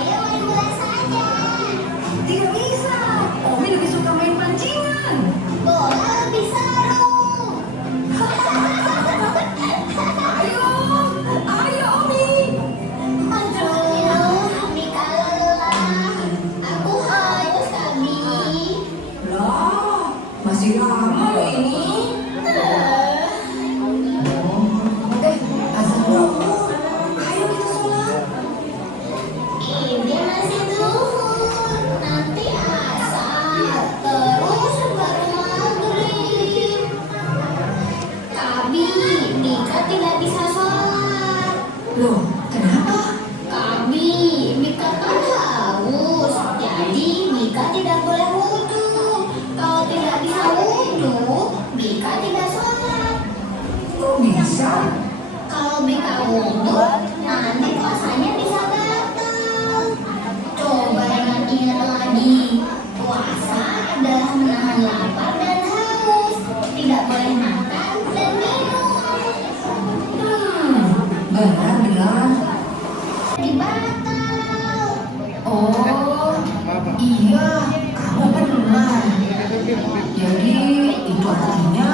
ayo main bola saja. Tidak bisa. Omi lebih suka main pancingan. Bola lebih seru. Ayo, ayo Omi. Aduh, Abi kalau lelah. Aku haus, Abi. Lah, masih lama loh ini. Azan zuhur. Ayo kita sholat. Ini masih zuhur, nanti asar, terus baru maghrib. Kabi, Mika tidak bisa sholat. Loh, kenapa? Kabi, Mika kan haus, jadi Mika tidak boleh wudhu. Kalau tidak bisa wudhu, Mika tidak sholat. Kok bisa? Kalau Mika wudhu, nanti puasanya bisa batal. Coba ingat-ingat lagi, puasa adalah menahan lapar dan haus, tidak boleh makan dan minum. Benar. Jadi batal. Oh, iya, kamu benar. Jadi itu artinya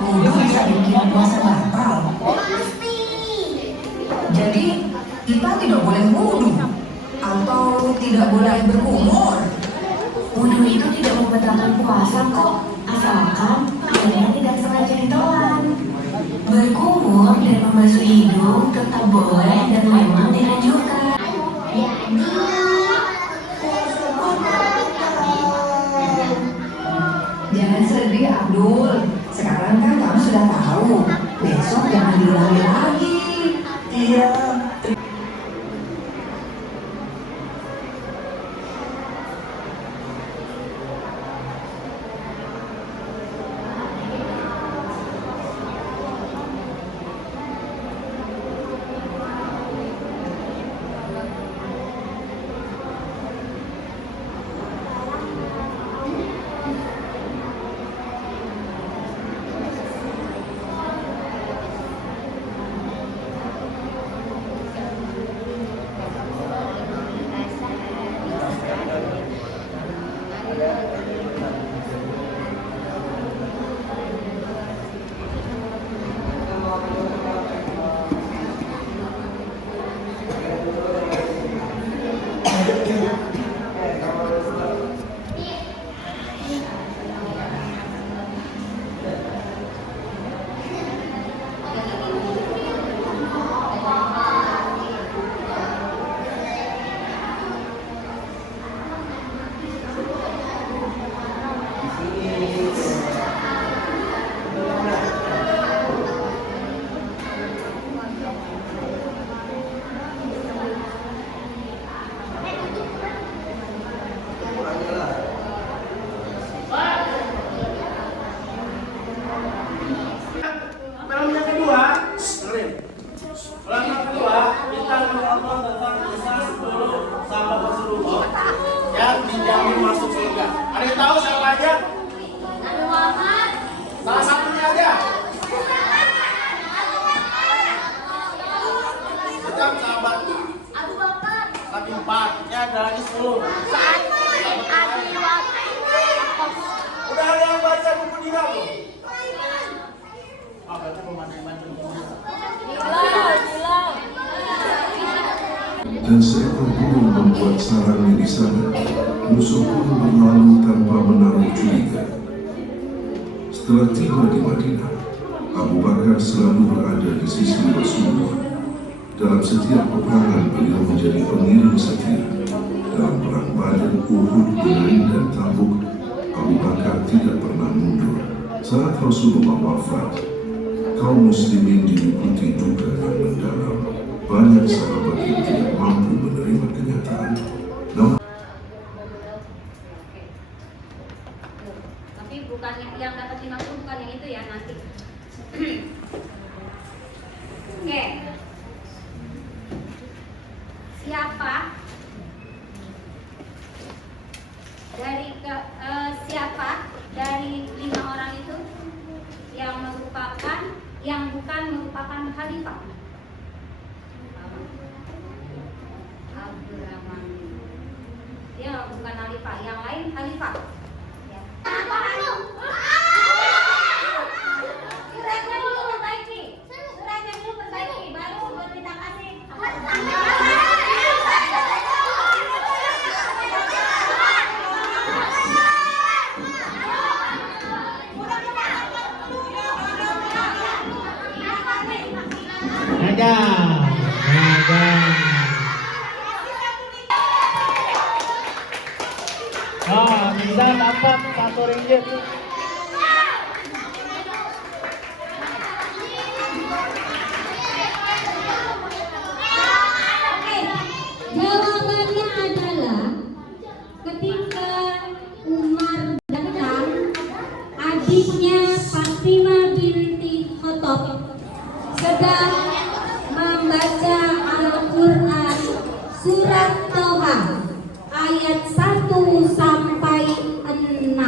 wudhu bisa bikin puasa batal. Pasti. Jadi kita tidak boleh wudhu atau tidak boleh berkumur. Wudhu itu tidak membatalkan puasa kok, asalkan airnya tidak sengaja ditelan. Berkumur dan membasuh hidung tetap boleh dan memang dianjurkan. Jadi Jangan sedih Abdul, sekarang kan kamu sudah tahu. Besok jangan diulangi lagi. Iya. Film yang kedua, dengerin. Film yang kedua, kita menonton tentang kisah 10 sahabat Rasulullah yang dijamin masuk surga. Ada yang tahu siapa aja? Nabi Muhammad. Salah satunya aja. Setiap sahabat Abu Bakar. tapi 4, ya ada lagi 10. Udah ada yang baca buku dia belum? Oh, berarti pemancing-mancing. Dan seekor burung membuat sarangnya di sana. Musuh pun berlalu tanpa menaruh curiga. Setelah tiba di Madinah, Abu Bakar selalu berada di sisi Rasulullah. Dalam setiap peperangan beliau menjadi pengiring setia. Dalam perang Badar, Uhud, Hunain, dan Tabuk, Abu Bakar tidak pernah mundur. Saat Rasulullah wafat, kaum muslimin diliputi duka yang mendalam. Banyak sahabat yang tidak mampu menerima kenyataan. Namun Tapi bukan yang dapat 50, bukan yang itu ya nanti. Oke. Siapa siapa dari 5 orang itu yang bukan merupakan khalifah? Hanifah. Ya. Suratnya dulu perbaiki. Suratnya dulu perbaiki, baru kita kasih. Ada. Oh, bisa dapat RM1. Jawabannya adalah ketika Umar datang, adiknya Fatimah binti Khattab sedang membaca Al-Quran surat Toha ayat 1 sampai 6.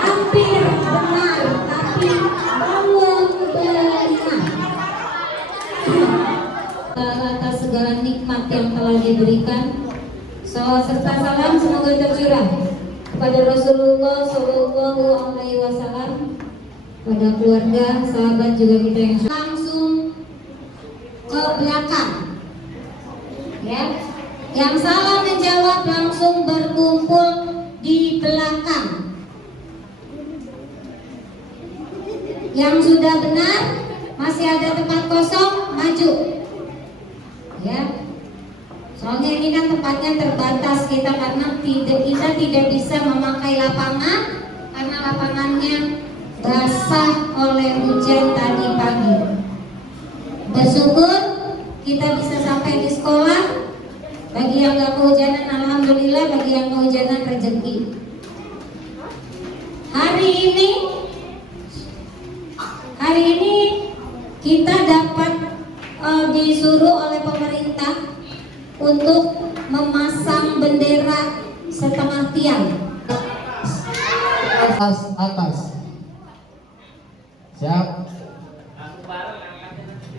Hampir benar, tapi belum benar. Atas segala nikmat yang telah diberikan, salawat serta salam semoga tercurah kepada Rasulullah Shallallahu Alaihi Wasallam, pada keluarga, sahabat juga kita yang langsung ke belakang. Ya, yang salah menjawab langsung berkumpul di belakang. Yang sudah benar masih ada tempat kosong, maju. Ya, soalnya ini kan tempatnya terbatas kita karena kita tidak bisa memakai lapangan karena lapangannya basah oleh hujan tadi pagi. Bersyukur kita bisa sampai di sekolah. Bagi yang gak kehujanan, alhamdulillah. Bagi yang kehujanan, rezeki. Hari ini kita dapat disuruh oleh pemerintah untuk memasang bendera setengah tiang. Atas. Siap.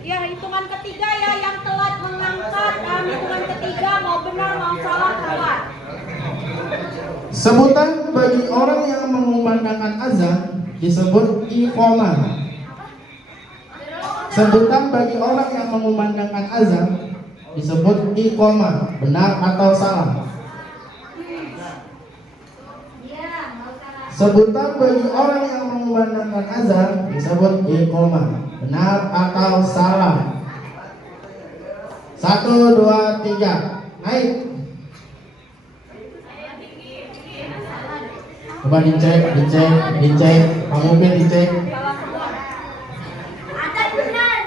Ya, hitungan ketiga ya, yang telat mengangkat, hitungan ketiga mau benar mau salah telat. Sebutan bagi orang yang mengumandangkan azan disebut iqamah. Sebutan bagi orang yang mengumandangkan azan disebut iqamah. Benar atau salah? Sebutan bagi orang yang mengumandangkan azan disebut iqamah. Benar atau salah? 1, 2, 3. Naik. Coba dicek. Kamu dicek. Ada benar.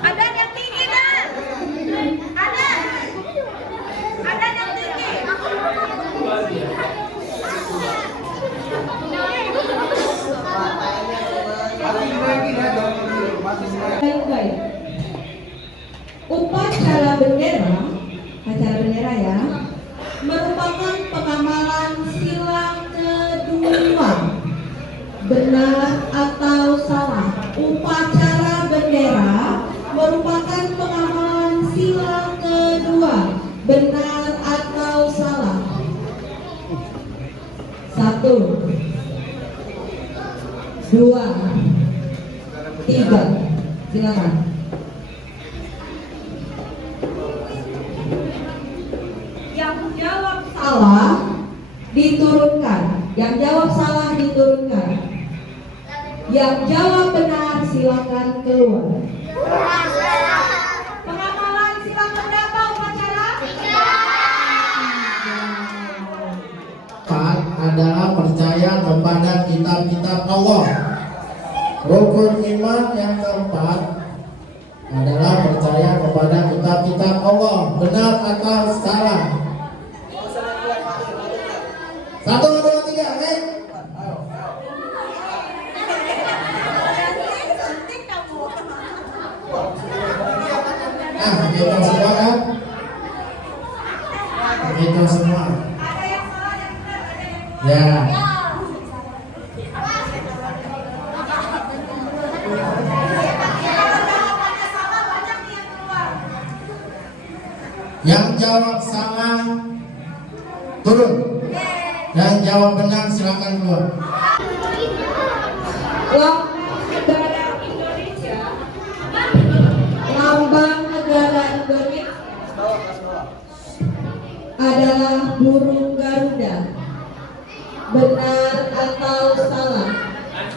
Ada yang tinggi kan? Ada yang tinggi. Baik-baik. Upacara bendera, acara bendera ya, merupakan pengamalan sila kedua. Benar atau salah? Upacara bendera merupakan pengamalan sila kedua. Benar atau salah? 1, 2, 3. Silakan. Yang jawab salah diturunkan. Yang jawab salah diturunkan. Yang jawab benar silakan keluar. Pengamalan sila berapa upacara? Empat adalah percaya kepada kitab-kitab Allah. Rukun iman yang keempat adalah percaya kepada kitab-kitab Allah. Benar atau salah? 1, 2, 3, naik. Nah, kita semua kan? Kita semua. Ya. Yang jawab salah turun. Yang jawab benar silakan keluar. Lambang negara Indonesia adalah burung Garuda. Benar atau salah?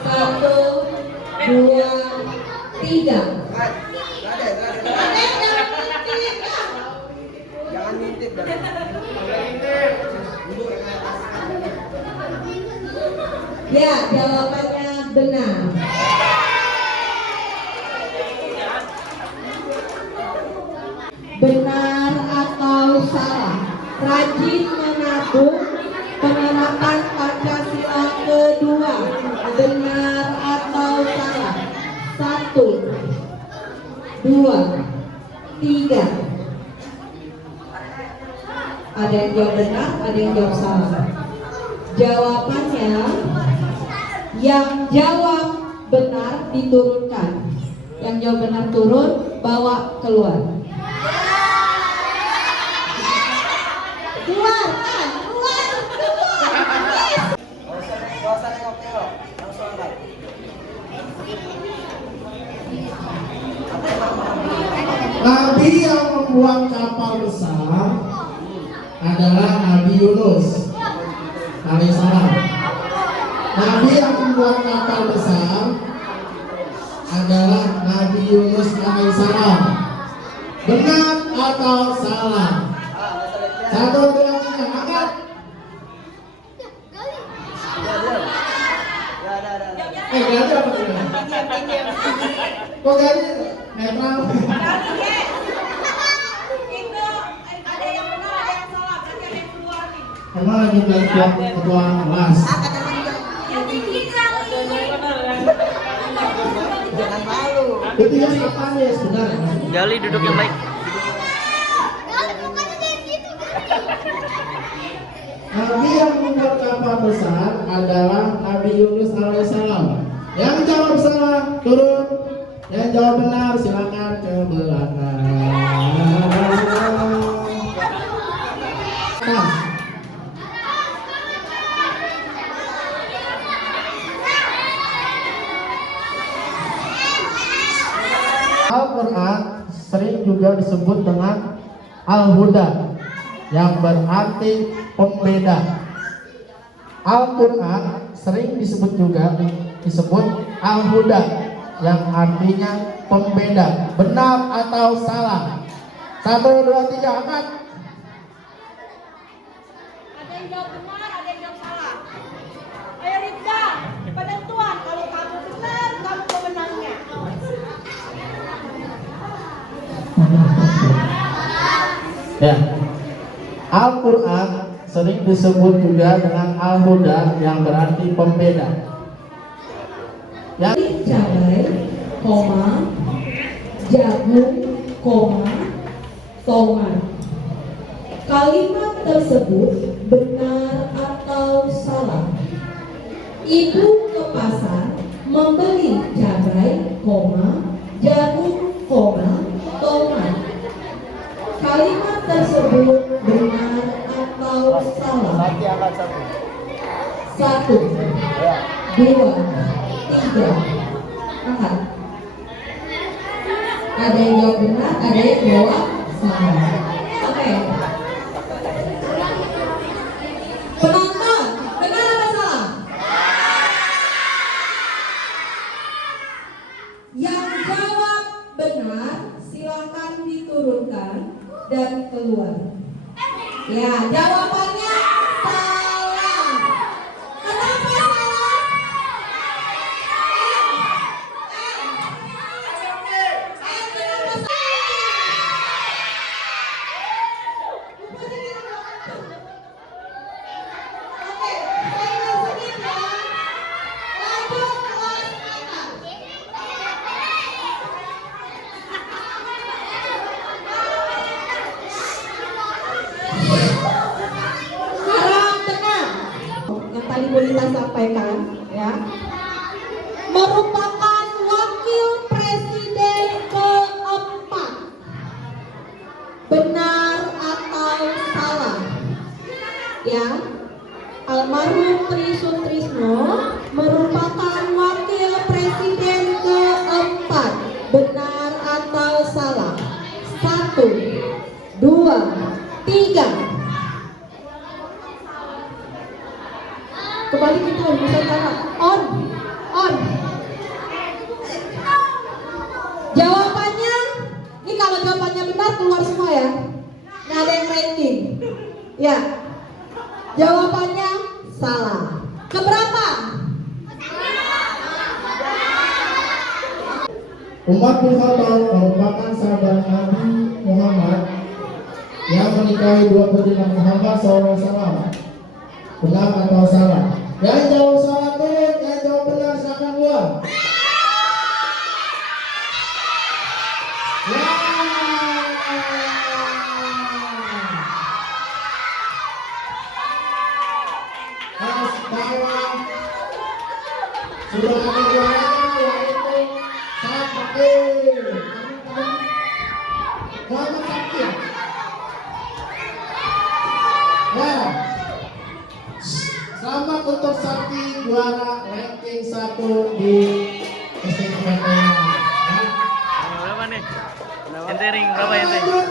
1, 2, 3. Ya, jawabannya benar. Benar atau salah? Rajin menabung, penerapan Pancasila kedua. Benar atau salah? 1, 2, 3. Ada yang jawab benar, ada yang jawab salah. Jawabannya, yang jawab benar diturunkan. Yang jawab benar turun, bawa keluar. Keluar. Nabi yang membuat kapal besar adalah Nabi Yunus alaihissalam. Nabi yang membuat kapal besar adalah Nabi Yunus alaihissalam. Benar atau salah? 1, 2, 3, angkat. Ganti apa sih? Kok ganti? Netral. Emang lagi belajar ketua kelas. Jangan malu. Itu yang apa ya sebenarnya? Gali duduk yang baik. Nabi yang membuat kapal besar adalah Nabi Yunus alaihissalam. Yang jawab salah turun. Yang jawab benar silakan ke belakang. Nah. Al-Quran sering juga disebut dengan Al-Huda yang berarti pembeda. Al-Quran sering disebut Al-Huda yang artinya pembeda. Benar atau salah? 1, 2, 3, angkat. Ada yang jawab benar, ada yang jawab salah. Ayo Rifda, penentuan. Kalau kamu benar, kamu pemenangnya. Ya. Al-Quran sering disebut juga dengan Al-Huda yang berarti pembeda. Yang Cabai, jagung, tomat. Kalimat tersebut benar atau salah? Ibu ke pasar membeli cabai, jagung, tomat. Kalimat tersebut benar atau salah? 1, 2, 3. Angkat. Ada yang jawab benar, ada yang jawab salah. Oke. Penonton, benar atau salah? Yang jawab benar, silakan diturunkan dan keluar. Ya, jawabannya salah. Kenapa salah? Kita sampaikan ya, merupakan wakil presiden keempat. Benar ya, almarhum Tri Sutrisno merupakan wakil presiden keempat. Benar atau salah? 1, 2, 3. Kembali gitu, bisa salah. On. Jawabannya, ini kalau jawabannya benar keluar semua ya. Nggak ada yang ranking. Ya. Jawabannya salah. Keberapa? Umar bin Khattab merupakan sahabat Nabi Muhammad yang menikahi dua baginda Muhammad SAW. Benar atau salah? Yang jawab salah turun, yang jawab benar silakan keluar. Sudah ada juaranya yaitu Sakti. Muhammad Sakti. Ya. Selamat untuk Sakti juara ranking 1 di STMPTN. Berapa nih? Entering berapa ente? Kelas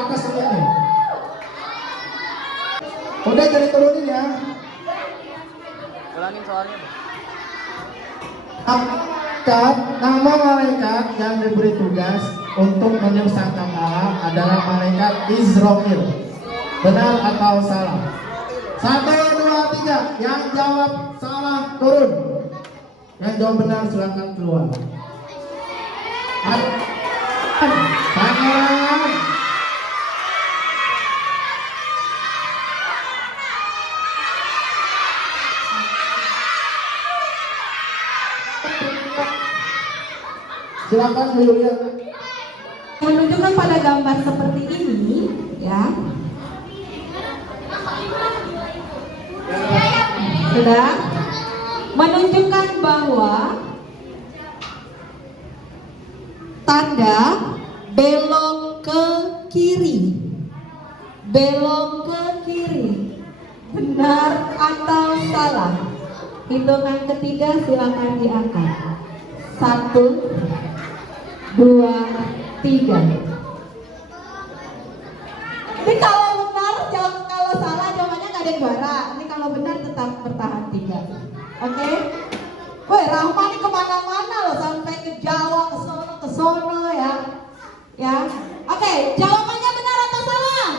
atas ini. Udah jadi turunin ya. Ulangin soalnya. Angkat nama malaikat yang diberi tugas untuk menyusahkan malam adalah malaikat Israfil. Benar atau salah? 1, 2, 3. Yang jawab salah turun. Yang jawab benar silakan keluar. Tangan. Silakan Bu Yulia. Menunjukkan pada gambar seperti ini, ya. Sudah menunjukkan bahwa tanda belok ke kiri. Belok ke kiri. Benar atau salah? Hitungan ketiga silakan diangkat. 1, 2, 3. Ini kalau benar, kalau salah jawabannya nggak ada yang juara. Ini kalau benar tetap bertahan 3. Oke? Woi, Rahma ini kemana-mana loh, sampai ke Jawa, ke sono ya. Ya. Oke, jawabannya benar atau salah?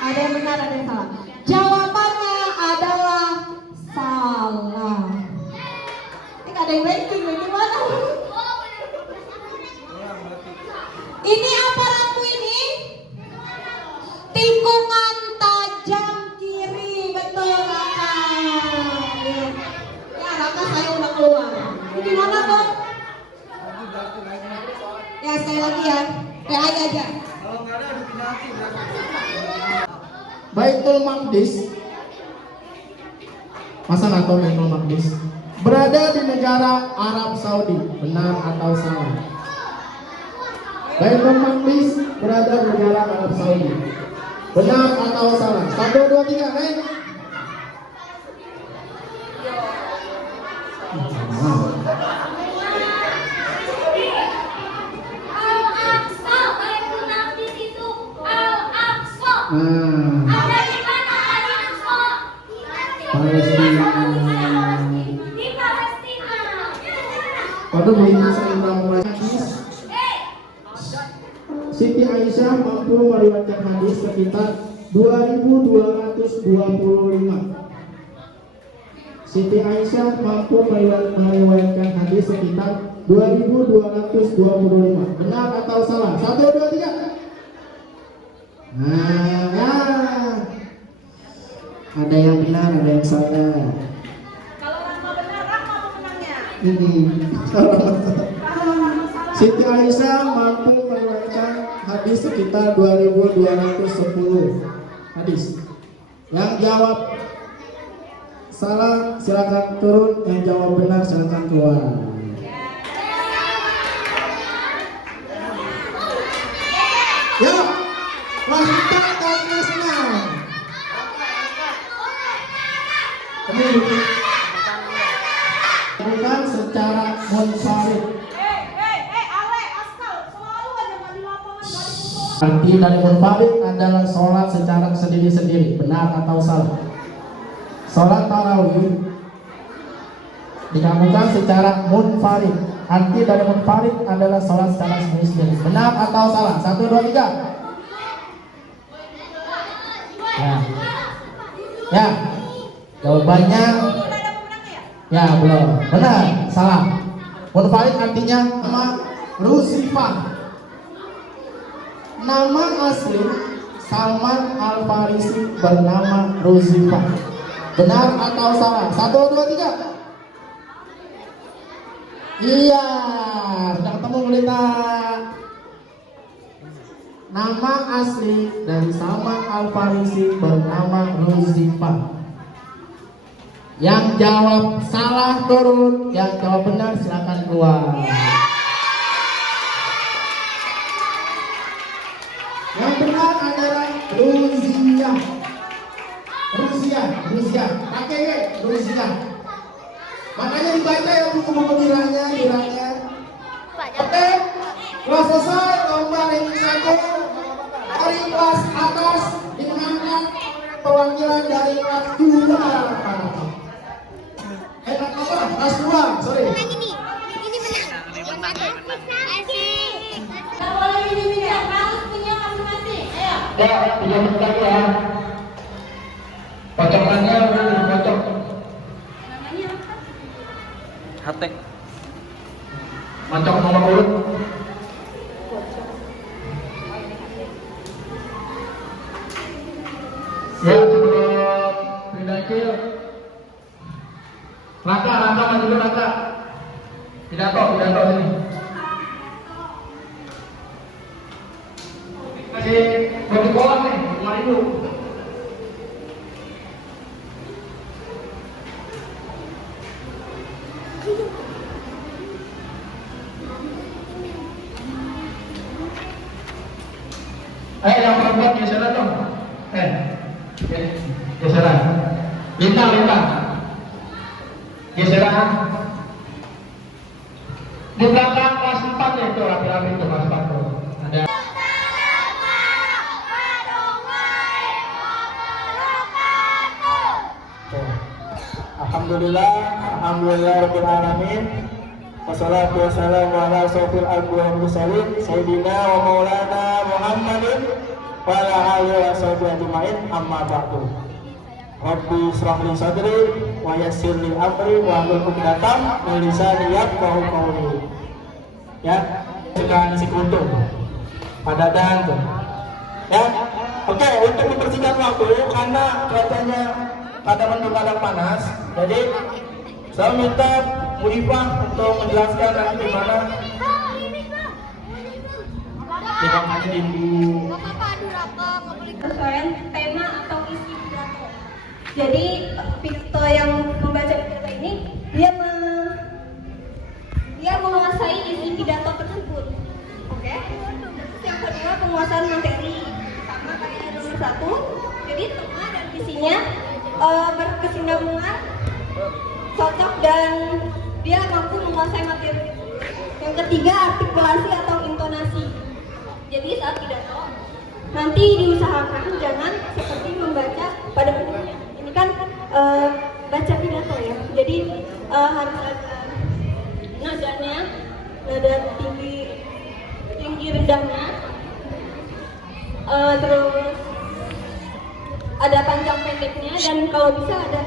Ada yang benar, ada yang salah. Jawabannya adalah salah. Ini ada yang ranking, gimana? Ini apa Ramu ini? Tikungan tajam kiri, betul Raka. Ya Raka, saya udah keluar. Ini gimana dong? Ya sekali lagi ya, kayak aja. Baitul Maqdis. Masa nggak tahu Baitul Maqdis? Berada di negara Arab Saudi. Benar atau salah? Baitul Maqdis berada di negara Arab Saudi. Benar atau salah? 1, 2, 3, naik. Al-Aqsa, Baitul Maqdis itu Al-Aqsa. Ada di mana Al-Aqsa? Palestina. Di Palestina. Waduh, belum saya mulai. Siti Aisyah mampu meriwayatkan hadis sekitar 2225. Siti Aisyah mampu meriwayatkan hadis sekitar 2225. Benar atau salah? 1, 2, 3. Nah, ya. Ada yang benar, ada yang salah. Kalau Rahma benar, Rahma pemenangnya. Ini. Kalau Rahma salah. Siti Aisyah mampu meriwayatkan hadis sekitar 2210 hadis. Yang jawab salah silakan turun, yang jawab benar silakan keluar. Ya, Raka dan Krisna. Bukan secara munfarid. Arti dari munfarid adalah sholat secara sendiri-sendiri. Benar atau salah? Sholat tarawih dilakukan secara munfarid. Arti dari munfarid adalah sholat secara sendiri-sendiri. Benar atau salah? 1, 2, 3. Ya. Jawabannya ya belum. Benar, salah. Munfarid artinya nama Rusifah. Nama asli Salman Al-Farisi bernama Rusifah. Benar atau salah? 1, 2, 3. Iya, sudah ketemu Melita. Nama asli dari Salman Al-Farisi bernama Rusifah. Yang jawab salah turun, yang jawab benar silakan keluar. Yang benar adalah Rusia. Pakai Rusia. Makanya dibaca ya buku-buku diranya. Oke, kelas selesai, lomba ranking 1. Dari kelas atas dimenangkan perwakilan dari kelas 2. Kelas 2, sorry. Ya, 3 menit lagi ya. Pocokannya udah dipocok. Hatek. Pocok nomor urut. Ya, sebelum pindah Raka maju dulu Raka. Pidato ini. Kasih bagi kolam nih, 5.000. Yang perempuan geseran dong. Geseran. Lintang. Geseran. Di belakang kelas 4 ya itu rapi-rapi itu kelas 4 tuh. Ada. Alhamdulillah rabbil alamin. Wassalatu wassalamu ala asyrofil anbiya'i wal mursalin sayyidina wa maulana Muhammadin wa ala alihi wa sahbihi ajmain, amma ba'du. Rabbi ishrah li sadri wa yassir li amri wa hlul 'uqdatam min lisani yafqahu qawli. Ya, sekarang isi kuntum. Padadan tuh. Ya. Oke, untuk mempersingkat waktu karena cuacanya kadang panas. Jadi saya minta Bu Iva untuk menjelaskan nanti gimana. Tidak hanya Ibu. Sesuaian tema atau isi pidato. Jadi pidato yang membaca pidato ini dia menguasai isi pidato tersebut. Oke? Yang kedua penguasaan materi. Sama kayak nomor 1. Jadi tema dan isinya berkesinambungan, cocok, dan dia mampu menguasai materi. Yang ketiga artikulasi atau intonasi. Jadi saat pidato nanti diusahakan jangan seperti membaca pada umumnya. Ini kan baca pidato ya. Jadi harus ada nadanya, nada tinggi rendahnya, terus ada panjang pendeknya, dan kalau bisa ada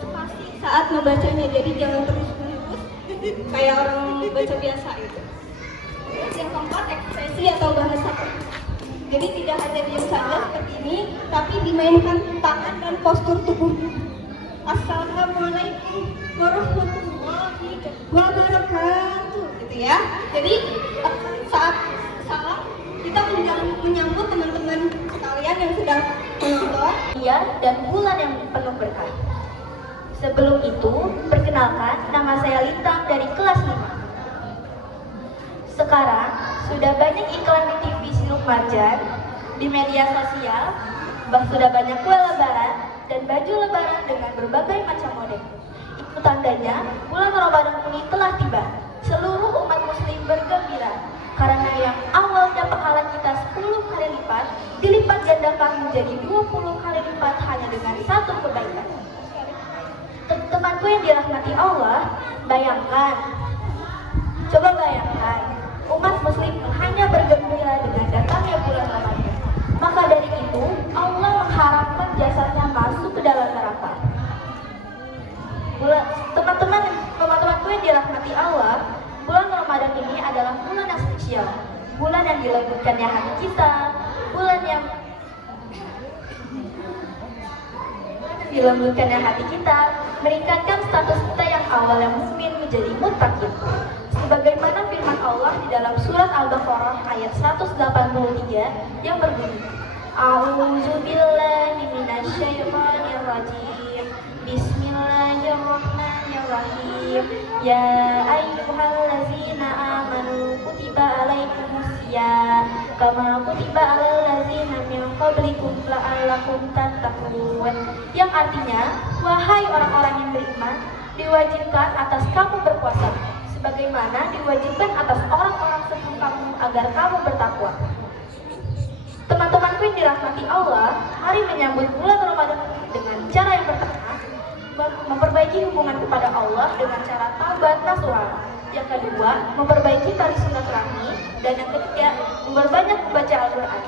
spasi saat membacanya. Jadi jangan terus-menerus kayak orang baca biasa gitu. Yang keempat ekspresi atau bahasa. Jadi tidak hanya diam saja seperti ini, tapi dimainkan tangan dan postur tubuh. Assalamualaikum warahmatullahi wabarakatuh, gitu ya. Jadi saat salam kita menyambut teman-teman sekalian yang sedang menonton. Dan bulan yang penuh berkah. Sebelum itu, perkenalkan, nama saya Lintang dari kelas 5. Sekarang sudah banyak iklan di TV Siluk Marjan Di media sosial, sudah banyak kue lebaran dan baju lebaran dengan berbagai macam model. Itu tandanya bulan Ramadan ini telah tiba. Seluruh umat muslim bergembira karena yang awalnya pahala kita 10 kali lipat dilipat gandakan menjadi 20 kali lipat hanya dengan satu kebaikan. Teman-temanku yang dirahmati Allah, coba bayangkan, umat muslim hanya bergembira dengan datangnya bulan Ramadan. Maka dari itu, Allah mengharapkan jasadnya masuk ke dalam neraka. Teman-temanku yang dirahmati Allah, bulan Ramadan ini adalah bulan yang spesial, bulan yang dilembutkannya hati kita, bulan yang dilembutkannya hati kita, meningkatkan status kita yang awalnya mukmin menjadi muttaqin. Sebagaimana firman Allah di dalam surat Al-Baqarah ayat 183 yang berbunyi, A'udzu billahi minasyaitonir rajim. Bismillahirrahmanirrahim. Ya ayyuhallazina amanu kutiba alaikumusiyam kama kutiba alal ladzina min qablikum la'allakum tattaqun. Yang artinya, wahai orang-orang yang beriman, diwajibkan atas kamu berpuasa sebagaimana diwajibkan atas orang-orang sebelum kamu agar kamu bertakwa. Teman-temanku yang dirahmati Allah, mari menyambut bulan Ramadan dengan cara yang pertama, memperbaiki hubungan kepada Allah dengan cara taubat nasuha. Yang kedua, memperbaiki tali silaturahmi, dan yang ketiga, memperbanyak membaca Al-Quran.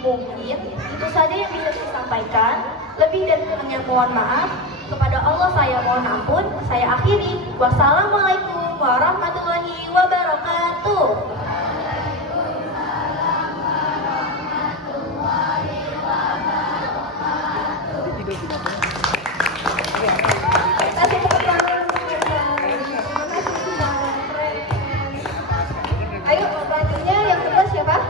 Mungkin itu saja yang bisa saya sampaikan. Lebih dan kurangnya mohon maaf. Kepada Allah saya mohon ampun. Saya akhiri. Wassalamualaikum warahmatullahi wabarakatuh. Ayo, selanjutnya yang kedua siapa?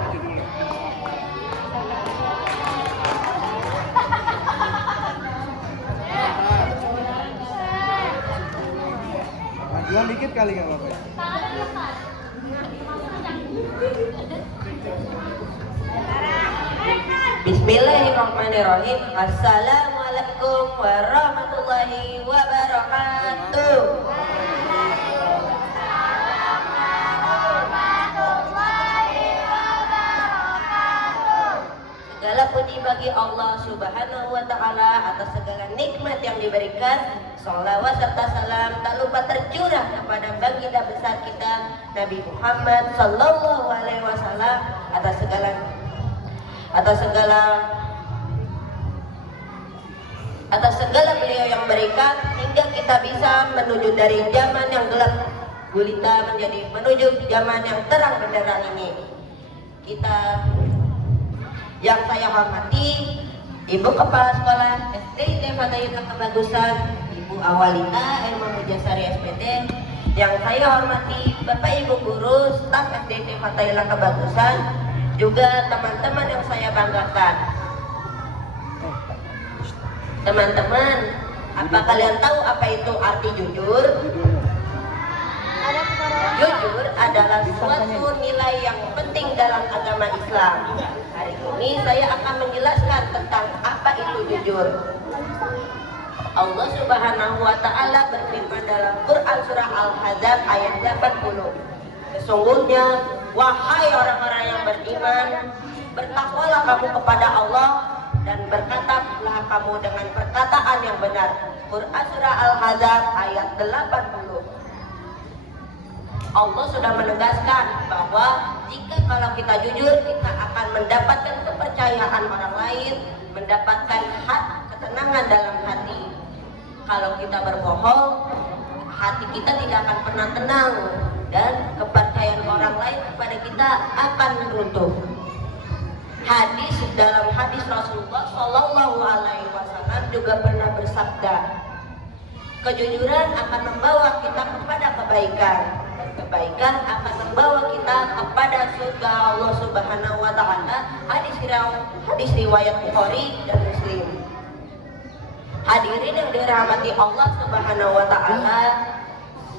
Majuan dikit kali nggak apa-apa ya? Bismillahirrahmanirrahim. Assalamualaikum warahmatullahi wabarakatuh. Segala puji bagi Allah Subhanahu wa Ta'ala atas segala nikmat yang diberikan. Sholawat serta salam tak lupa tercurah kepada baginda besar kita Nabi Muhammad Sallallahu Alaihi Wasallam atas segala beliau yang berikan hingga kita bisa menuju dari zaman yang gelap gulita menuju zaman yang terang benderang ini. Yang saya hormati Ibu Kepala Sekolah SDIT Fatayuta Kebagusan, Ibu Awalita Ilmu Mujasari SPD. Yang saya hormati Bapak Ibu Guru staf SDIT Fatayuta Kebagusan, juga teman-teman yang saya banggakan. Teman-teman, apa kalian tahu apa itu arti jujur? Jujur adalah suatu nilai yang penting dalam agama Islam. Hari ini saya akan menjelaskan tentang apa itu jujur. Allah Subhanahu wa Ta'ala berfirman dalam Quran surah Al-Ahzab ayat 80. Sesungguhnya, wahai orang-orang yang beriman, bertakwalah kamu kepada Allah dan berkatalah kamu dengan perkataan yang benar. Quran surah Al-Ahzab ayat 80. Allah sudah menegaskan bahwa jika kalau kita jujur, kita akan mendapatkan kepercayaan orang lain, mendapatkan ketenangan dalam hati. Kalau kita berbohong, hati kita tidak akan pernah tenang dan kepercayaan orang lain kepada kita akan runtuh. Dalam hadis Rasulullah Shallallahu Alaihi Wasallam juga pernah bersabda, kejujuran akan membawa kita kepada kebaikan. Kebaikan akan membawa kita kepada surga Allah Subhanahu wa Ta'ala. Hadis riwayat Bukhari dan Muslim. Hadirin yang dirahmati Allah Subhanahu wa Ta'ala,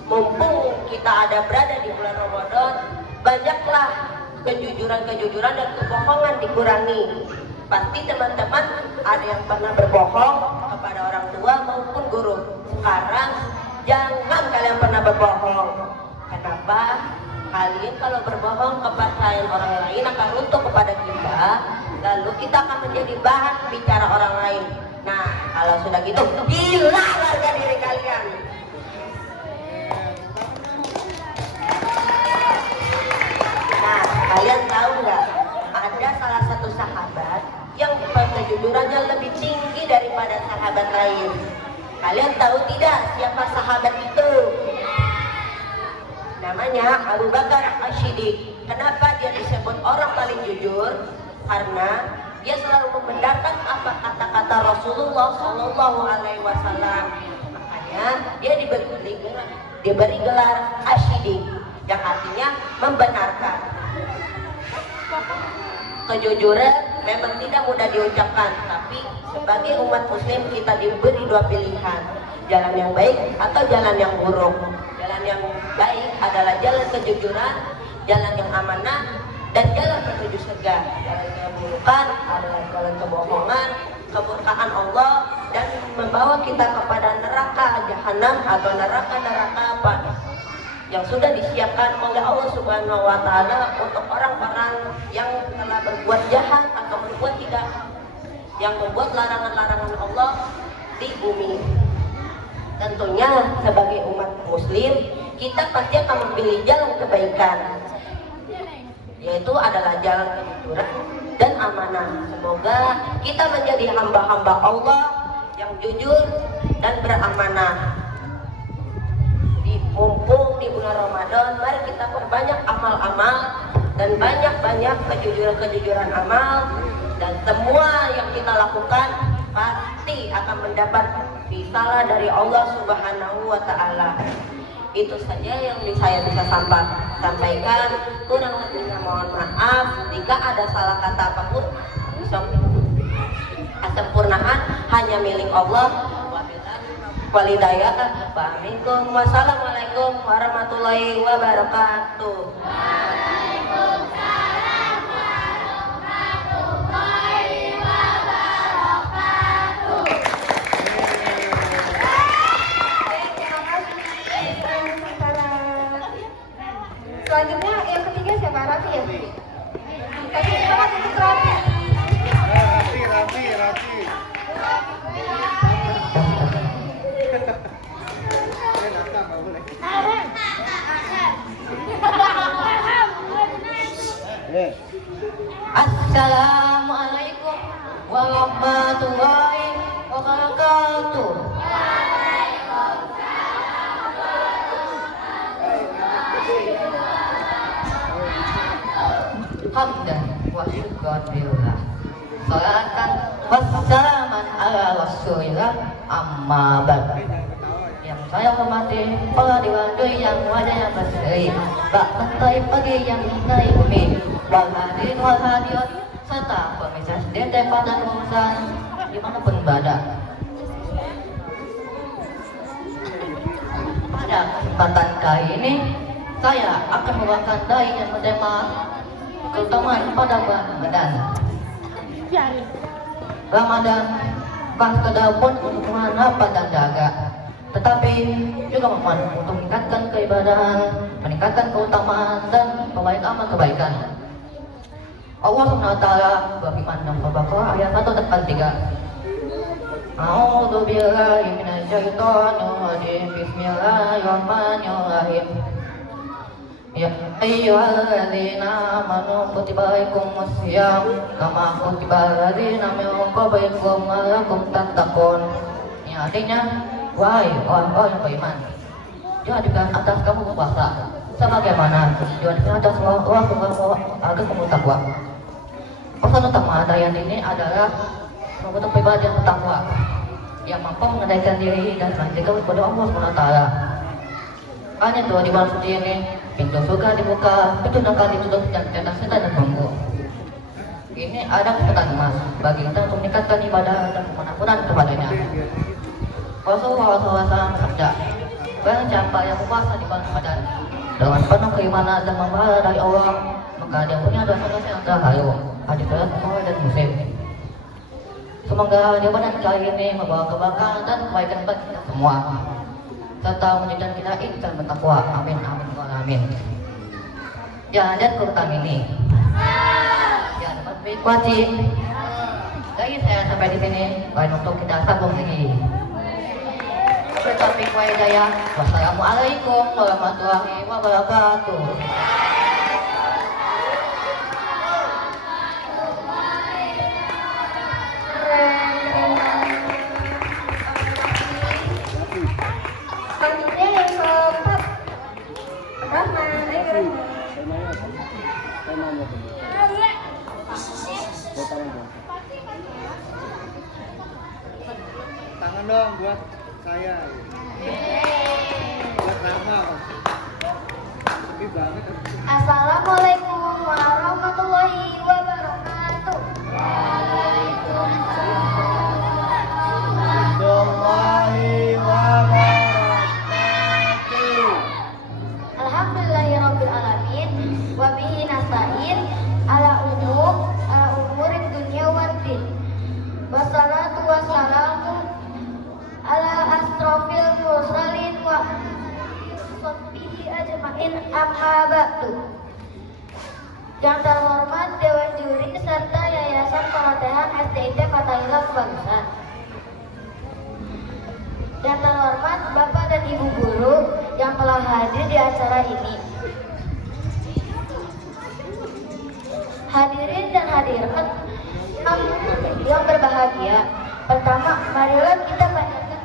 mumpung kita berada di bulan Ramadan, banyaklah kejujuran dan kebohongan dikurangi. Pasti teman-teman ada yang pernah berbohong kepada orang tua maupun guru. Sekarang jangan kalian pernah berbohong. Kenapa? Kalian kalau berbohong kepada orang lain akan runtuh kepada kita, lalu kita akan menjadi bahan bicara orang lain. Nah, kalau sudah gitu, hilang harga diri kalian. Nah, kalian tahu nggak? Ada salah satu sahabat yang kejujurannya lebih tinggi daripada sahabat lain. Kalian tahu tidak siapa sahabat itu? Namanya Abu Bakar As-Siddiq. Kenapa dia disebut orang paling jujur? Karena dia selalu membenarkan apa kata-kata Rasulullah Shallallahu Alaihi Wasallam. Makanya dia diberi gelar As-Siddiq, yang artinya membenarkan. Kejujuran memang tidak mudah diucapkan, tapi sebagai umat muslim kita diberi dua pilihan, jalan yang baik atau jalan yang buruk. Jalan yang baik adalah jalan kejujuran, jalan yang amanah, dan jalan menuju surga. Jalan yang keburukan adalah jalan kebohongan, kemurkaan Allah, dan membawa kita kepada neraka jahanam atau neraka-neraka apa yang sudah disiapkan oleh Allah Subhanahu wa Ta'ala untuk orang-orang yang telah berbuat jahat atau berbuat tidak, yang membuat larangan-larangan Allah di bumi. Tentunya sebagai umat muslim kita pasti akan memilih jalan kebaikan, yaitu adalah jalan kejujuran dan amanah. Semoga kita menjadi hamba-hamba Allah yang jujur dan beramanah. Mumpung di bulan Ramadan, mari kita perbanyak amal-amal dan banyak-banyak kejujuran amal, dan semua yang kita lakukan pasti akan mendapat risalah dari Allah Subhanahu wa Ta'ala. Itu saja yang saya bisa sampaikan. Kurang lebihnya mohon maaf jika ada salah kata apapun. Kesempurnaan hanya milik Allah. Walidayah. Wassalamualaikum warahmatullahi wabarakatuh. Waalaikumsalam warahmatullahi wabarakatuh. Selanjutnya yang ketiga siapa? Raffi ya? Kasih semangat untuk Raffi. Raffi. Assalamualaikum warahmatullahi wabarakatuh. Hamdan wa syukran lillah. Salatan wassalaman ala rasulillah, amma ba'd. Yang saya hormati para diwali yang wajahnya berseri, Pak Menteri pagi yang naik bumi, wal hadirin wal hadirat, serta pemirsa sedentai pada urusan dimanapun berada. Pada kesempatan kali ini saya akan membawakan dai yang bertema keutamaan pada bulan Ramadan. Ramadan bukan sekedar pun untuk menghadap dan jaga, tetapi juga untuk meningkatkan keibadahan, meningkatkan keutamaan dan membaik amal kebaikan. Allah SWT berfirman dalam Al-Baqarah ayat 1 tekan 3. A'udzu billahi minasyaitonir rajim. Bismillahirrahmanirrahim. Ya ayyuhalladzina amanu kutiba alaikumus syiyam kama kutiba aladzina min qablikum la'allakum tattaqun. Yang artinya, wahai orang-orang yang beriman, jadikan atas kamu puasa sebagaimana jadikan atas Allah agar kamu takwa. Pesan utama ayat ini adalah membentuk pribadi yang bertakwa, yang mampu mengendalikan diri dan melanjutkan kepada Allah SWT. Hanya itu di bulan suci ini, pintu surga dibuka, pintu neraka ditutup, dan tiada setan dan ganggu. Ini ada kesempatan emas bagi kita untuk meningkatkan ibadah dan pengampunan kepadanya. Rasulullah SAW bersabda, barang siapa yang berpuasa di bulan Ramadan dengan penuh keimanan dan membawa dari Allah, maka dia punya dosa-dosa yang terhalu, adik kelas dan muslim. Semoga jawaban kali ini membawa kebaikan dan kebaikan bagi kita semua, serta menjadikan kita insan bertakwa. Amin amin wa amin. Dan kurang ini. Jangan dapat berkuati. Jadi saya sampai di sini. Baik untuk kita sambung lagi. Taufiq wa hidayah. Wassalamualaikum warahmatullahi wabarakatuh. Selanjutnya yang keempat, Rahman. Tangan dong buat saya. Buat Rama. Sedih banget. Assalamualaikum warahmatullahi wabarakatuh. Alhamdulillahirabbil alamin wa bihi nasta'in ala umurid dunya waddin. Wassalatu wassalamu ala asrofil mursalin wa sahbihi ajmain amma ba'du. Yang terhormat Dewan Juri serta Yayasan Pelatihan SDIT Fatahillah Bagusan. Yang terhormat Bapak dan Ibu Guru yang telah hadir di acara ini. Hadirin dan hadirat yang berbahagia. Pertama, marilah kita panjatkan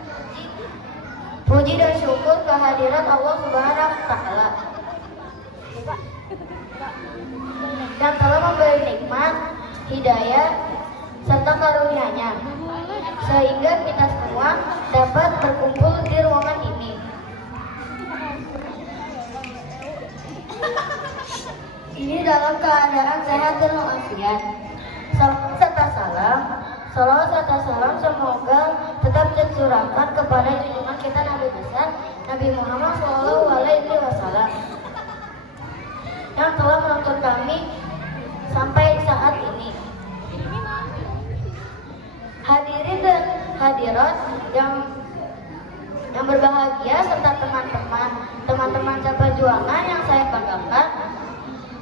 puji dan syukur kehadiran Allah Subhanahu wa Ta'ala yang telah memberi nikmat, hidayah, serta karunia-Nya, sehingga kita semua dapat berkumpul di ruangan ini. Ini dalam keadaan sehat dan walafiat. Salawat serta salam semoga tetap tercurahkan kepada junjungan kita Nabi besar Nabi Muhammad SAW yang telah menuntun kami sampai saat ini. Hadirin dan hadirat yang berbahagia serta teman-teman seperjuangan yang saya banggakan.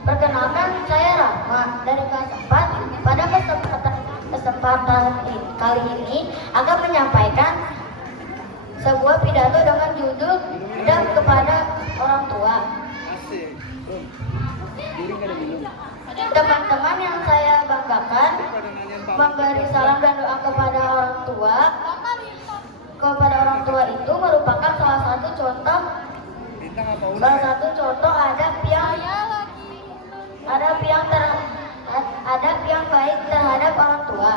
Perkenalkan, saya Rahma dari kelas 4. Pada kesempatan kali ini akan menyampaikan sebuah pidato dengan judul "Dan kepada Orang Tua". Teman-teman yang saya banggakan, memberi salam dan doa kepada orang tua. Kepada orang tua itu merupakan salah satu contoh adab yang baik terhadap orang tua.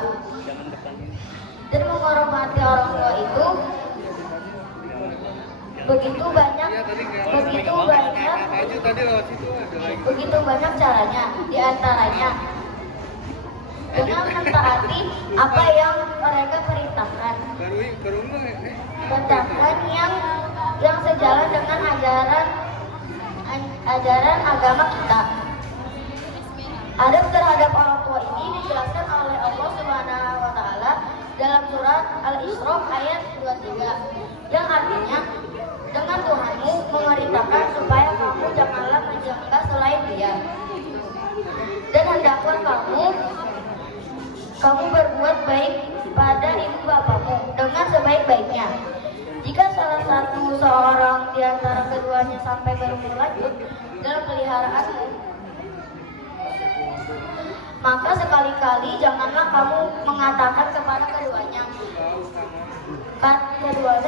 Dan menghormati orang tua itu begitu banyak caranya, diantaranya dengan mentaati apa yang mereka perintahkan, yang sejalan dengan ajaran agama kita. Adab terhadap orang tua ini dijelaskan oleh Allah Subhanahu wa Ta'ala dalam surat Al-Isra ayat 23, yang artinya, dengan Tuhanmu memerintahkan supaya kamu janganlah menyembah selain Dia, dan hendaklah kamu berbuat baik pada ibu bapakmu dengan sebaik-baiknya. Jika salah seorang di antara keduanya sampai berumur lanjut dalam peliharaanmu, maka sekali-kali janganlah kamu mengatakan kepada keduanya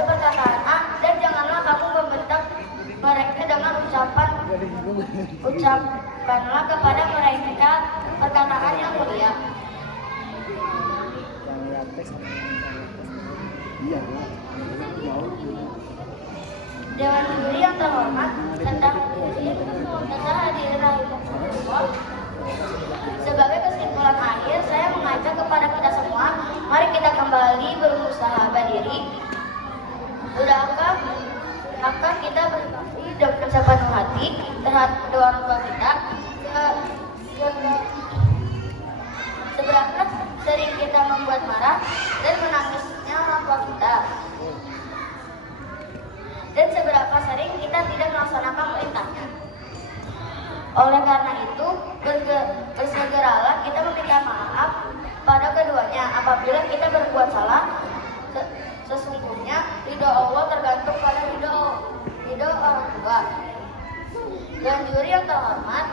perkataan A, dan janganlah kamu membentak mereka dengan ucapkanlah kepada mereka perkataan yang mulia. Dewan juri yang terhormat, serta hadirin rahimahullah. Sebagai kesimpulan akhir, saya mengajak kepada kita semua, mari kita kembali bermusahabah diri. Sudahkah kita berbakti dengan sepenuh hati terhadap kedua orang tua kita, sering kita membuat marah dan menangisnya orang tua kita. Dan seberapa sering kita tidak melaksanakan perintahnya. Oleh karena itu, bersegeralah kita meminta maaf pada keduanya apabila kita berbuat salah. Sesungguhnya ridho Allah tergantung pada ridho orang tua. Dan juri yang terhormat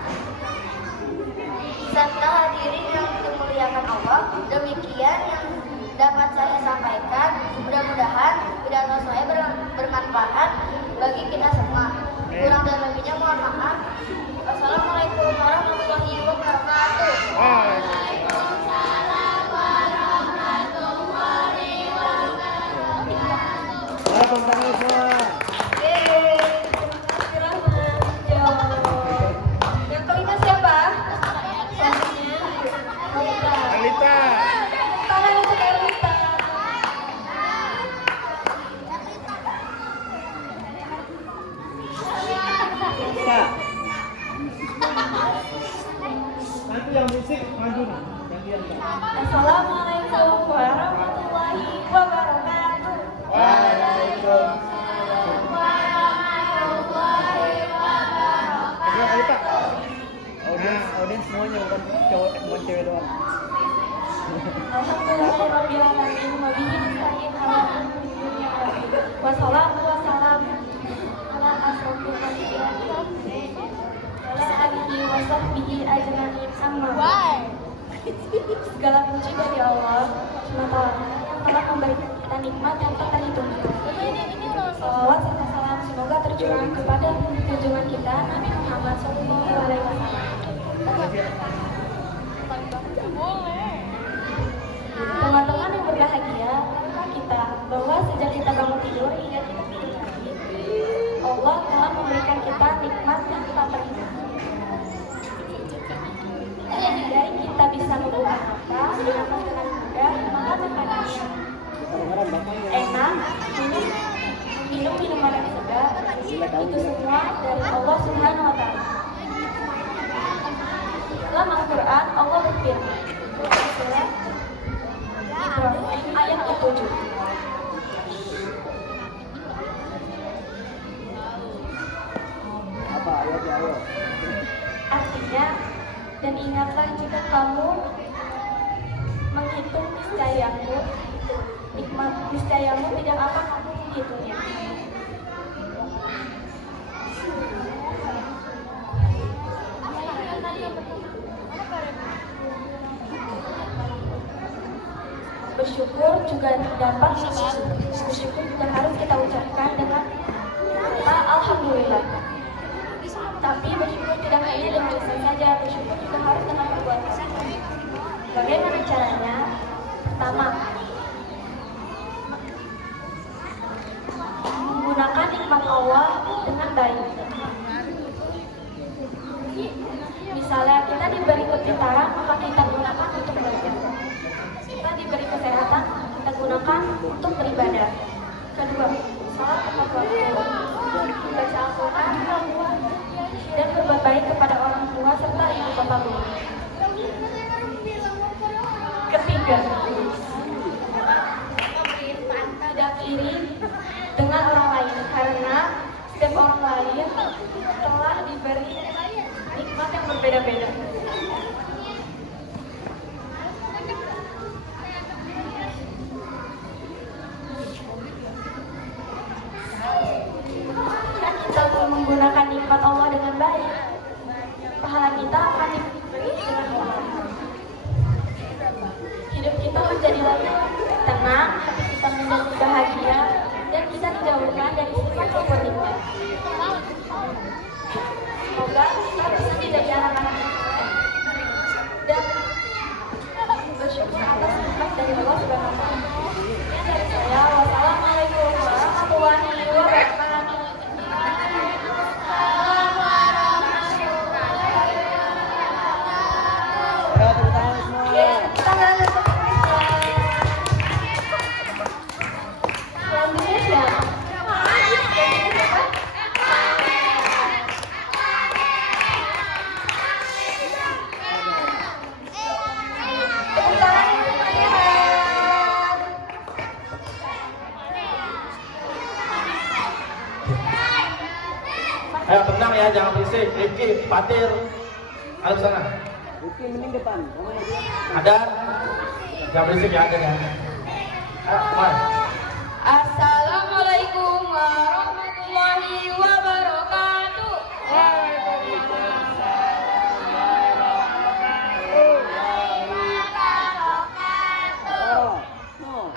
serta hadirin yang dimuliakan Allah, demikian yang dapat saya sampaikan. Mudah-mudahan pidato saya bermanfaat bagi kita semua. Kurang dan lebihnya mohon maaf. Wassalamualaikum warahmatullahi wabarakatuh. Waalaikumsalam warahmatullahi wabarakatuh. Yang kelima siapa? Alita. Tangan untuk Erlita. Nanti yang musik maju nih. Gantian. Assalamualaikum warahmatullahi wabarakatuh. Waalaikumsalam warahmatullahi wabarakatuh. Alita. Audiens semuanya bukan cowok, bukan cewek doang. Alhamdulillahirrahmanirrahim. Wabihi nasta'in ala umuri wassalatu wassalamu ala asrofil anbiya ala alihi wa sahbihi ajma'in amma ba'd. Segala puji bagi Allah SWT yang telah memberikan kita nikmat yang tak terhitung. Salawat serta salam semoga tercurah kepada junjungan kita Nabi Muhammad SAW. Teman-teman yang berbahagia, kita bahwa sejak kita bangun tidur hingga kita tidur lagi, Allah telah memberikan kita nikmat yang tak terhitung. Dari kita bisa membuka mata dengan mudah, maka makanan yang enak, minum minuman yang segar, itu semua dari Allah Subhanahu wa Ta'ala. Dalam Al-Quran, Allah berfirman, surat Ibrahim ayat ke-7. Apa ayatnya? Artinya, dan ingatlah jika kamu menghitung niscayamu, nikmat niscayamu tidak akan kamu menghitungnya. Bersyukur juga dapat bersyukur juga harus kita ucapkan dengan kata alhamdulillah. Tapi bersyukur tidak hanya dengan lisan saja, bersyukur juga harus dengan perbuatan. Bagaimana caranya? Pertama, menggunakan nikmat Allah dengan baik. Misalnya kita diberi kepintaran, maka kita gunakan untuk belajar. Kita diberi kesehatan, kita gunakan untuk beribadah. Kedua, salat tepat waktu, membaca Al-Quran, dan berbuat baik kepada orang tua serta ibu bapak guru. Ketiga, tidak iri dengan orang lain karena setiap orang lain telah diberi nikmat yang berbeda-beda. Kita menggunakan nikmat Allah dengan baik, pahala kita akan diberi dengan Allah. Hidup kita menjadi lebih tenang, hati kita menjadi bahagia, dan kita dijauhkan dari sifat kepentingan. Semoga kita bisa menjadi anak-anak dan bersyukur atas nikmat dari Allah Subhanahu wa Ta'ala. Dari saya, wassalamualaikum warahmatullahi wabarakatuh. Selanjutnya ya, jangan berisik. Rifki, Fatir, ada di sana. Rifki mending depan. Ada? Jangan berisik ya, ada ya. Mulai. Assalamualaikum warahmatullahi wabarakatuh.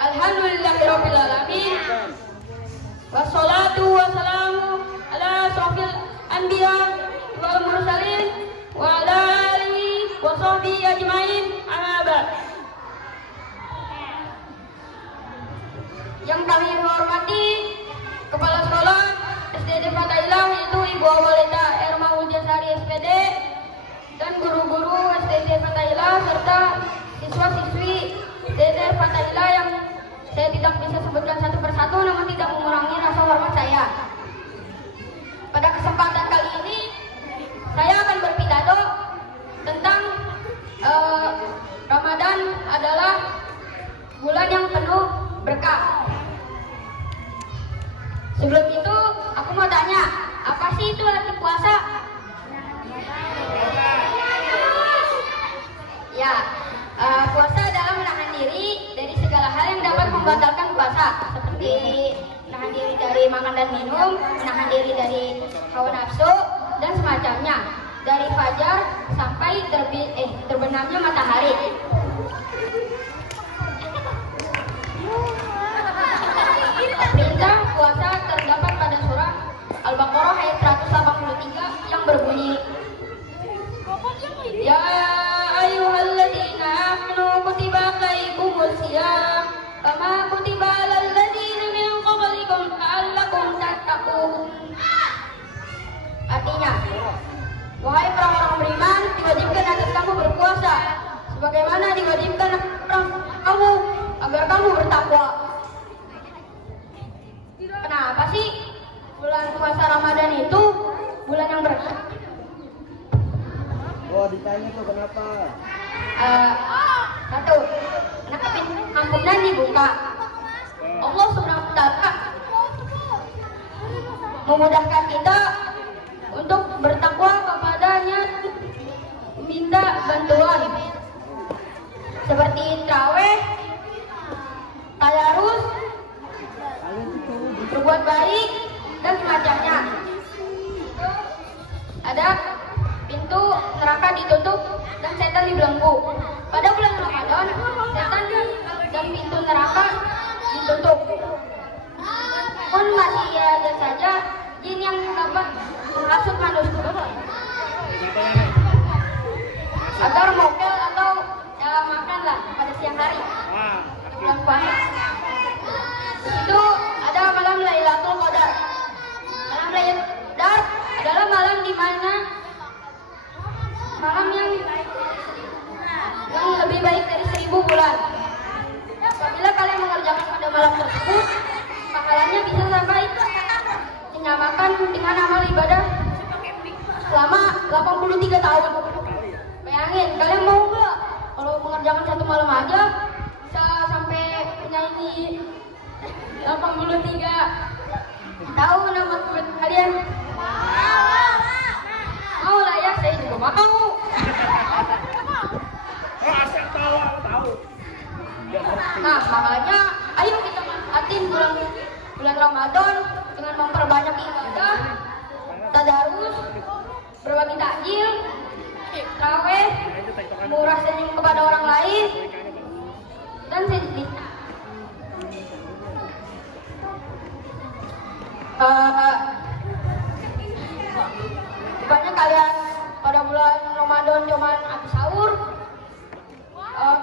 Alhamdulillahirabbil alamin. Wassalatu wassalamu ala asyrofil anbiya wal mursalin wa ala alihi wa sahbihi ajmain. Amma ba'd. Yang kami hormati Kepala Sekolah SDD Fatailah, yaitu Ibu Awalita Erma Huljasari SPD, dan guru-guru SDD Fatailah serta siswa-siswi SDD Fatailah yang saya tidak bisa sebutkan satu persatu, namun tidak mengurangi rasa hormat saya. Pada kesempatan kali ini saya akan berpidato tentang Ramadan adalah bulan yang penuh berkah. Sebelum itu, aku mau tanya, apa sih itu arti puasa? Ya, puasa adalah menahan diri dari segala hal yang dapat membatalkan puasa, seperti menahan diri dari makan dan minum, menahan diri dari hawa nafsu, dan semacamnya, dari fajar sampai terbenamnya matahari. Perintah puasa terdapat pada surah Al-Baqarah ayat 183 yang berbunyi, Ya ayyuhalladzina amanu kutiba alaikumus syiyam kama kutiba alal ladzina min qablikum la'allakum tattaqun. Artinya, wahai orang-orang beriman, diwajibkan atas kamu berpuasa sebagaimana diwajibkan atas kamu agar kamu bertakwa. Kenapa sih bulan puasa Ramadan itu bulan yang berkah? Oh, ditanya tuh kenapa? Satu, kenapa pintu ampunan dibuka? Allah Subhanahu wa Ta'ala memudahkan kita untuk bertakwa kepadanya, minta bantuan seperti tarawih, tadarus, berbuat baik, dan semacamnya. Ada pintu neraka ditutup dan setan dibelenggu. Pada bulan Ramadan, setan dan pintu neraka ditutup. Pun masih ada saja jin yang dapat menghasut manusia agar mokel atau makanlah pada siang hari bulan puasa. Itu ada malam Lailatul Qadar. Malam Lailatul Qadar adalah malam di mana malam yang lebih baik dari 1000 bulan. Apabila kalian mengerjakan pada malam tersebut, pahalanya bisa sampai menyamakan dengan amal ibadah selama 83 tahun. Bayangin, kalian mau nggak kalau mengerjakan satu malam aja bisa sampai menyanyi 83 tahun nama kalian? Mau lah ya, saya juga mau. Nah, makanya ayo kita manfaatin bulan Ramadan dengan memperbanyak ibadah, tadarus, berbagi takjil, tarawih, murah senyum kepada orang lain, dan sedikit. Bukannya kalian pada bulan Ramadan cuman habis sahur,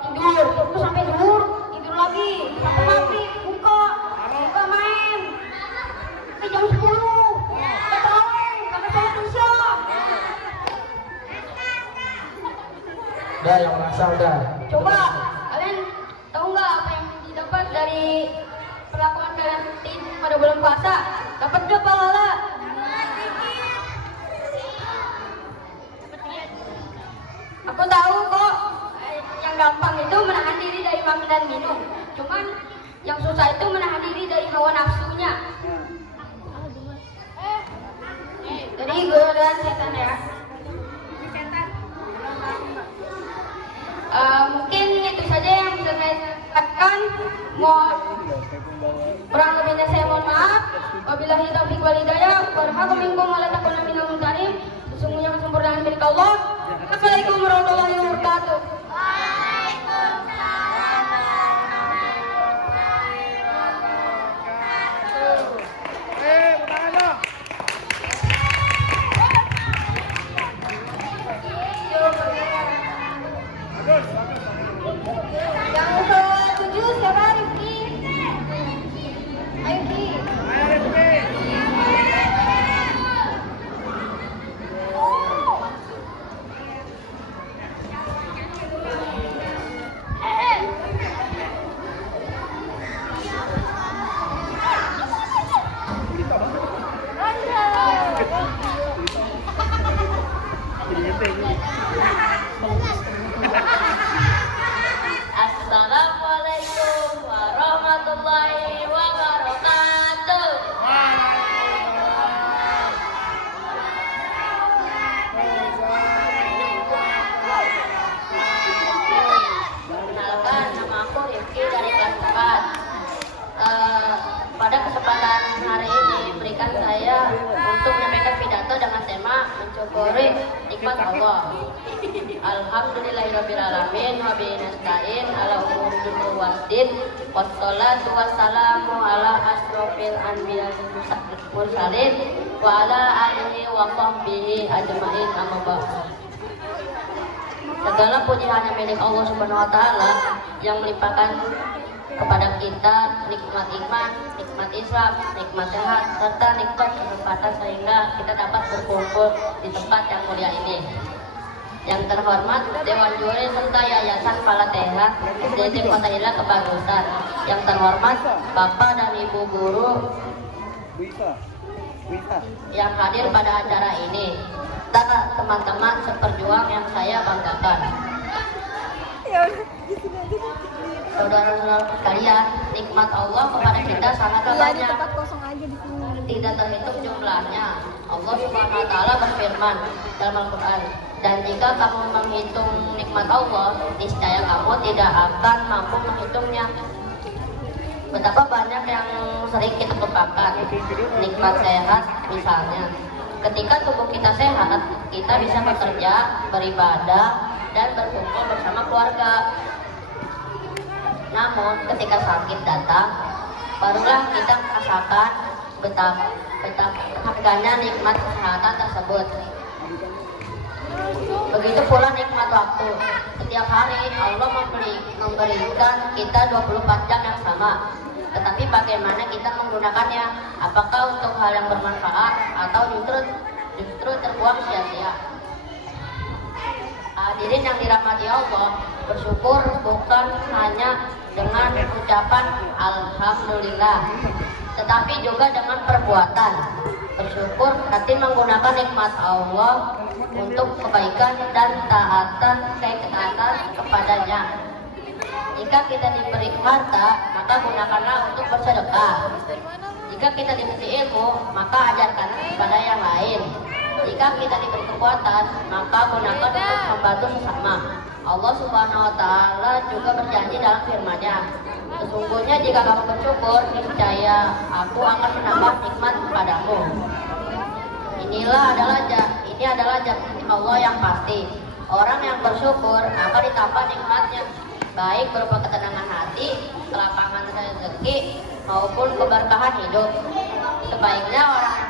tidur terus sampai zuhur, tidur lagi sampai maghrib, buka main sampai jam 10, tarawih sampai sholat isya. Udah, yang merasa udah. Coba kalian tahu nggak apa yang didapat dari perlakuan kalian pada bulan puasa? Dapat nggak pahala? Aku tahu kok, yang gampang itu menahan diri dari makan dan minum. Cuman yang susah itu menahan diri dari hawa nafsunya. Jadi Jadi godaan setan ya. Mungkin itu saja yang bisa saya katakan. Kurang lebihnya saya mohon maaf. Wabillahi taufiq wal hidayah. Warahmatullahi minkum wa la takuna minal mumtarin. Sesungguhnya kesempurnaan milik Allah. Assalamualaikum warahmatullahi wabarakatuh. Yang ke-7 siapa? Rifki. Ayo Ki. Assalamualaikum warahmatullahi wabarakatuh. Perkenalkan, nama aku Rifki dari kelas 4. Pada kesempatan hari ini berikan saya untuk menyampaikan pidato dengan tema mensyukuri nikmat Allah. Alhamdulillahirrabbilalamin wa bihi nasta'in ala umuri dunya waddin wassalatu wassalamu ala asrofil anbiya mursalin wa ala alihi wa sahbihi ajma'in amma ba'd. Segala puji hanya milik Allah Subhanahu wa taala yang melimpahkan kepada kita nikmat iman, nikmat Islam, nikmat sehat, serta nikmat kesempatan sehingga kita dapat berkumpul di tempat yang mulia ini. Yang terhormat Dewan Juri serta Yayasan Falateha SDT Kota Ila Kebagusan. Yang terhormat Bapak dan Ibu Guru yang hadir pada acara ini, serta teman-teman seperjuang yang saya banggakan. Saudara-saudara sekalian, nikmat Allah kepada kita sangat banyak, tidak terhitung jumlahnya. Allah Subhanahu wa taala berfirman dalam Al-Qur'an, dan jika kamu menghitung nikmat Allah, niscaya kamu tidak akan mampu menghitungnya. Betapa banyak yang sering kita lupakan. Nikmat sehat misalnya, ketika tubuh kita sehat, kita bisa bekerja, beribadah, dan berkumpul bersama keluarga. Namun ketika sakit datang, barulah kita merasakan betapa harganya nikmat kesehatan tersebut. Begitu pula nikmat waktu. Setiap hari Allah memberikan kita 24 jam yang sama. Tetapi bagaimana kita menggunakannya? Apakah untuk hal yang bermanfaat atau justru terbuang sia-sia? Hadirin yang dirahmati Allah, bersyukur bukan hanya dengan ucapan alhamdulillah, tetapi juga dengan perbuatan. Bersyukur berarti menggunakan nikmat Allah untuk kebaikan dan ketaatan kepadanya. Jika kita diberi harta, maka gunakanlah untuk bersedekah. Jika kita diberi ilmu, maka ajarkanlah kepada yang lain. Jika kita diberi kekuatan, maka gunakan untuk membantu sesama. Allah Subhanahu wa taala juga berjanji dalam firman-Nya, sesungguhnya jika kamu bersyukur, niscaya aku akan menambah nikmat kepadamu. Ini adalah janji Allah yang pasti. Orang yang bersyukur akan ditambah nikmatnya, baik berupa ketenangan hati, kelapangan rezeki, maupun keberkahan hidup. Sebaiknya orang yang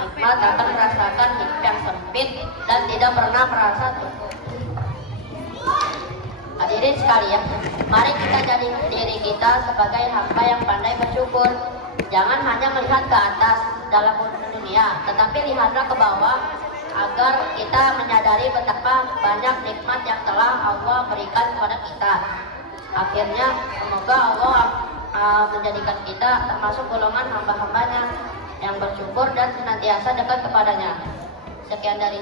nikmat akan merasakan hidup yang sempit dan tidak pernah merasa cukup. Hadirin sekalian, mari kita jadi diri kita sebagai hamba yang pandai bersyukur. Jangan hanya melihat ke atas dalam dunia, tetapi lihatlah ke bawah agar kita menyadari betapa banyak nikmat yang telah Allah berikan kepada kita. Akhirnya, semoga Allah menjadikan kita termasuk golongan hamba-hambanya yang bersyukur dan senantiasa dekat kepadanya. Sekian dari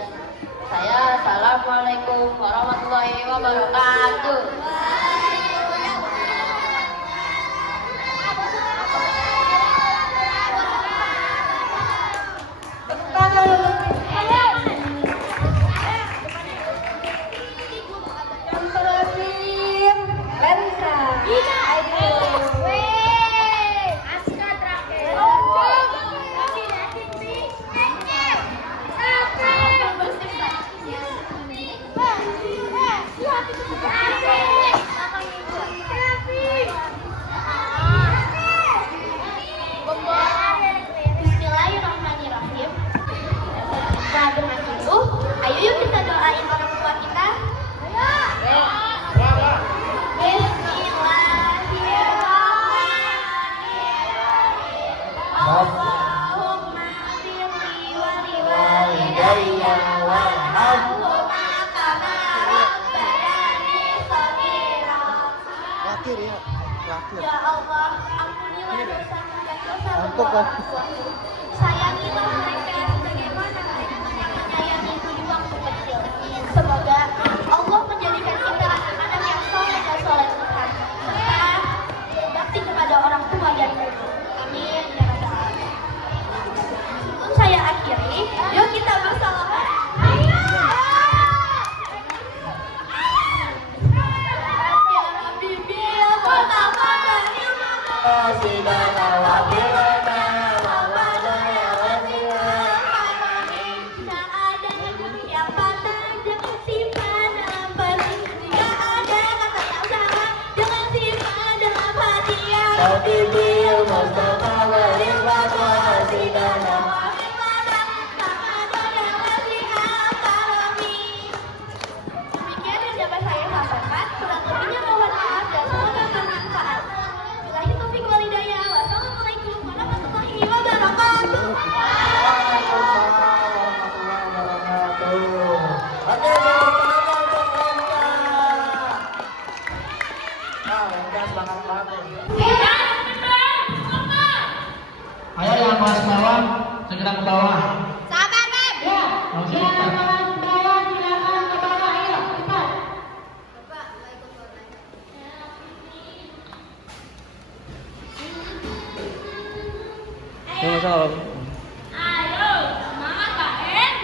saya. Assalamualaikum warahmatullahi wabarakatuh. Bismillahirrahmanirrahim. Nah, dengan itu, ayo yuk kita doain orang tua kita. Bismillahirrahmanirrahim. Allahumma firli wa liwalidayya warhamhuma kama rabbayani shaghira. Ya Allah, ampunilah dosa dan dosa kedua orang tuaku. Sayangilah mereka sebagaimana mereka menyayangiku di waktu kecil. Semoga Allah menjadikan kita anak-anak yang soleh dan solehah, serta berbakti kepada orang tua dan guru. Amin ya rabbal alamin. Sebelum saya akhiri, yuk kita bersalawat. Demikian yang dapat saya sampaikan, kurang lebihnya mohon maaf dan semoga bermanfaat. Billahi taufiq wal hidayah. Wassalamualaikum warahmatullahi wabarakatuh. Ayo yang kelas bawah segera ke bawah. Sabar, Beb. Ya, Kelas bawah silakan ke bawah, ayo cepat. Yang salah. Ayo, semangat Pak En.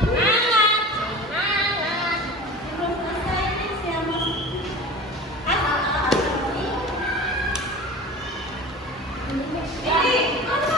Sekarang, semangat, semangat. Belum selesai nih siapa? Ini.